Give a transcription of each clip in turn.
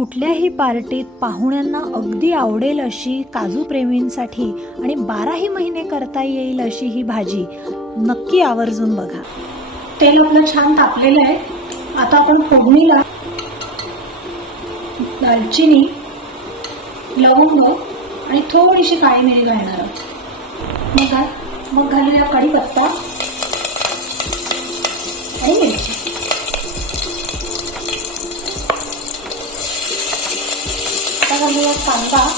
कुठल्याही पार्टीत पाहुण्यांना अगदी आवडेल अशी काजू प्रेमींसाठी आणि बाराही महिने करता येईल अशी ही भाजी. नक्की आवर्जून बघा. तेल आपलं छान तापलेलं आहे. आता आपण फोडणीला दालचिनी लवंग आणि थोडीशी काळी मिरी घालणार आहोत. मग मग घालूया कढीपत्ता आणि मिरची. घेऊया कांदा.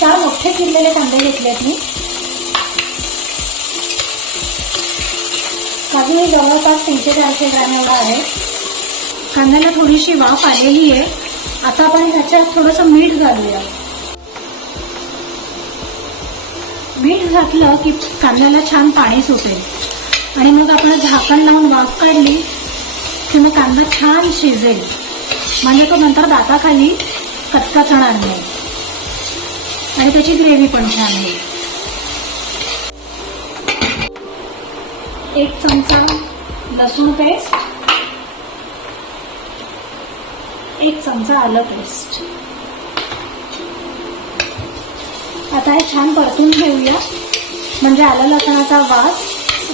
चार मोठे चिरलेले कांदे घेतलेत मी. काजू मी जवळपास तीनशे चारशे ग्रॅम एवढा आहे. कांद्याला थोडीशी वाफ आलेली आहे. आता आपण ह्याच्यात थोडंसं मीठ घालूया. मीठ घातलं की कांद्याला छान पाणी सुटेल. आणि मग आपण झाकण लावून वाफ काढली की मग कांदा छान शिजेल. म्हणजे तो नंतर दाताखाली कचकचणार नाही. आणि त्याची ग्रेव्ही पण छान होईल एक चमचा लसूण पेस्ट. एक चमचा आलं पेस्ट. आता हे छान परतून ठेवूया म्हणजे आलं लसणाचा वास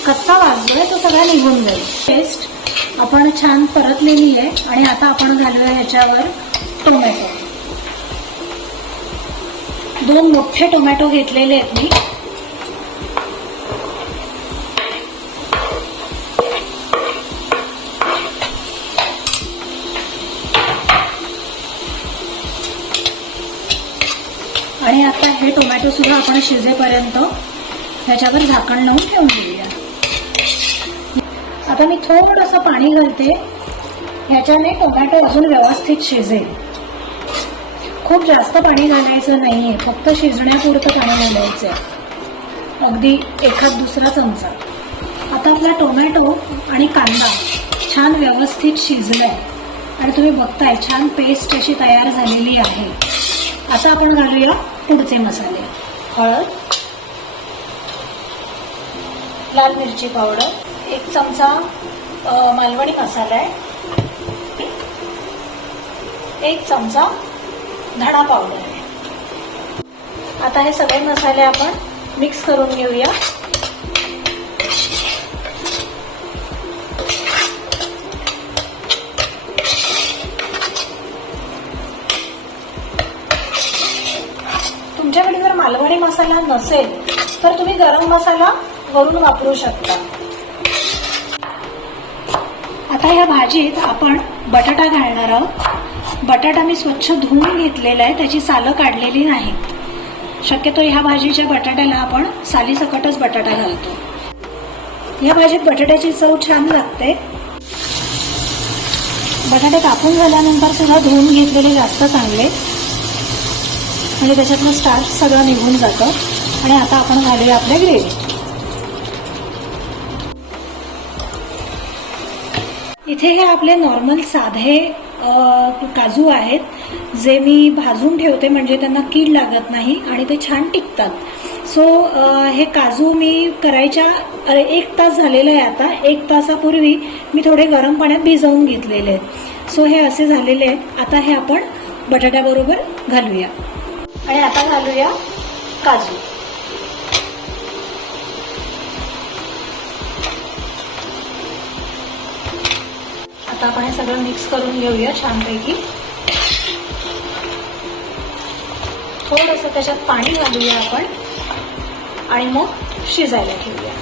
कच्चा वास जो आहे तो सगळा निघून जाईल. पेस्ट आपण छान परतलेली आहे आणि आता आपण घालूया ह्याच्यावर टोमॅटो. दोन मोठे टोमॅटो घेतलेले आहेत मी. आणि आता हे टोमॅटो सुद्धा आपण शिजेपर्यंत ह्याच्यावर झाकण लावून ठेवून देऊया. आता मी थोडंसं पाणी घालते. ह्याच्याने टोमॅटो अजून व्यवस्थित शिजेल. खूप जास्त पाणी घालायचं नाहीये फक्त शिजण्यापुरतं पाणी घालायचं आहे अगदी एखाद दुसरा चमचा. आता आपला टोमॅटो आणि कांदा छान व्यवस्थित शिजलाय. आणि तुम्ही बघताय छान पेस्ट अशी तयार झालेली आहे. आता आपण घालूया पुढचे मसाले. हळद लाल मिरची पावडर एक चमचा मालवणी मसाला आहे. एक चमचा धणा पावडर आहे. आता हे सगळे मसाले आपण मिक्स करून घेऊया. तुमच्याकडे जर मालवणी मसाला नसेल तर तुम्ही गरम मसाला वरून वापरू शकता. आता या भाजीत आपण बटाटा घालणार आहोत. बटाटा मी स्वच्छ धुवून घेतलेला आहे त्याची सालं काढलेली नाहीत शक्यतो ह्या भाजीच्या बटाट्याला आपण सालीसकटच बटाटा घालतो. या भाजीत बटाट्याची चव छान लागते. बटाटे कापून झाल्यानंतर सुद्धा धुवून घेतलेले जास्त चांगले. म्हणजे त्याच्यातलं स्टार्च सगळं निघून जातं. आणि आता आपण घालूया आपल्या ग्रेव्ही. इथे हे आपले नॉर्मल साधे काजू आहेत जे मी भाजून ठेवते म्हणजे त्यांना कीड लागत नाही आणि ते छान टिकतात. सो हे काजू मी करायच्या अरे, एक तास झालेलं आहे आता. एक तासापूर्वी मी थोडे गरम पाण्यात भिजवून घेतलेले आहेत. सो हे असे झालेले आहेत. आता हे आपण बटाट्याबरोबर घालूया. आणि आता घालूया काजू. आता आपण हे सगळं मिक्स करून घेऊया छानपैकी. थोडंसं त्याच्यात पाणी घालूया आपण आणि मग शिजायला ठेवूया.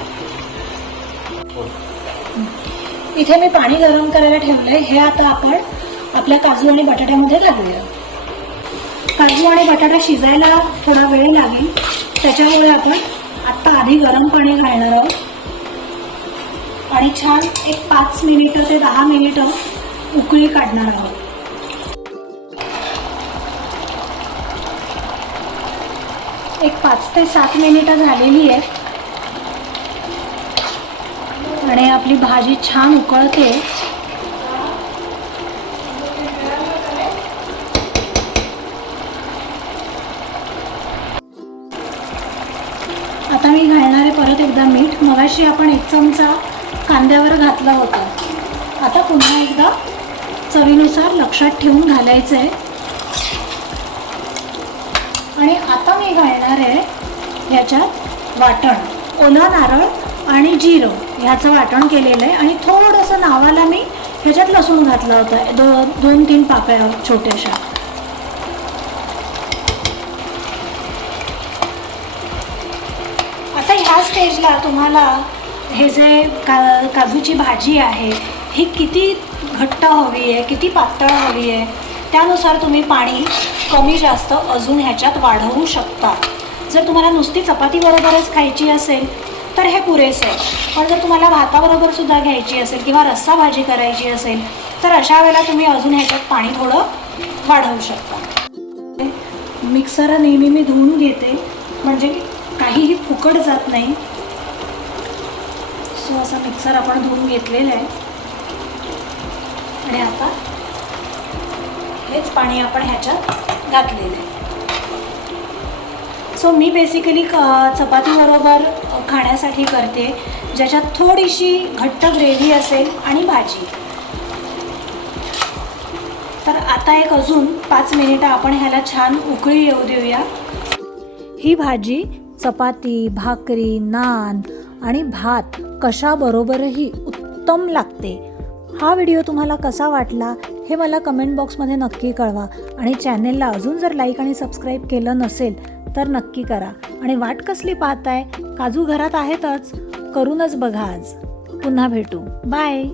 इथे मी पाणी गरम करायला ठेवलंय. हे आता आपण आपल्या काजू आणि बटाट्यामध्ये घालूया. काजू आणि बटाटा शिजायला थोडा वेळ लागेल. त्याच्यामुळे आपण आत्ता आधी गरम पाणी घालणार आहोत. छान एक पाच मिनिटं ते दहा मिनिटं उकळी काढणार आहोत. एक पाच ते सात मिनिटं झालेली आहे. आणि आपली भाजी छान उकळते. आता मी घालणार आहे परत एकदा मीठ. मगाशी आपण एक चमचा कांद्यावर घातला होता. आता पुन्हा एकदा चवीनुसार लक्षात ठेवून घालायचं आहे आणि आता मी घालणार आहे ह्याच्यात वाटण. ओला नारळ आणि जिरं ह्याचं वाटण केलेलं आहे. आणि थोडंसं नावाला मी ह्याच्यात लसूण घातलं होतं. दो दोन तीन पाकळ्या छोट्याशा. आता ह्या स्टेजला तुम्हाला हे जे का काजूची भाजी आहे ही किती घट्ट हवी आहे किती पातळ हवी आहे त्यानुसार तुम्ही पाणी कमी जास्त अजून ह्याच्यात वाढवू शकता. जर तुम्हाला नुसती चपातीबरोबरच खायची असेल तर हे पुरेसे आहे. पण जर तुम्हाला भाताबरोबर सुद्धा घ्यायची असेल किंवा रस्सा भाजी करायची असेल तर अशा वेळेला तुम्ही अजून ह्याच्यात पाणी थोडं वाढवू शकता. मिक्सर नेहमी मी धुवून घेते म्हणजे काहीही फुकट जात नाही. सो असं मिक्सर आपण धुवून घेतलेला आहे. आणि आता हेच पाणी आपण ह्याच्यात घातलेलं आहे. सो मी बेसिकली क चपातीबरोबर खाण्यासाठी करते ज्याच्यात थोडीशी घट्ट ग्रेव्ही असेल आणि भाजी. तर आता एक अजून पाच मिनिटं आपण ह्याला छान उकळी येऊ देऊया. ही भाजी चपाती भाकरी नान आणि भात कशाबरोबरही उत्तम लागते. हा व्हिडिओ तुम्हाला कसा वाटला हे मला कमेंट बॉक्समध्ये नक्की कळवा. आणि चॅनेलला अजून जर लाईक आणि सबस्क्राईब केलं नसेल तर नक्की करा. आणि वाट कसली पाहताय? काजू घरात आहेतच. करूनच बघा आज. पुन्हा भेटू. बाय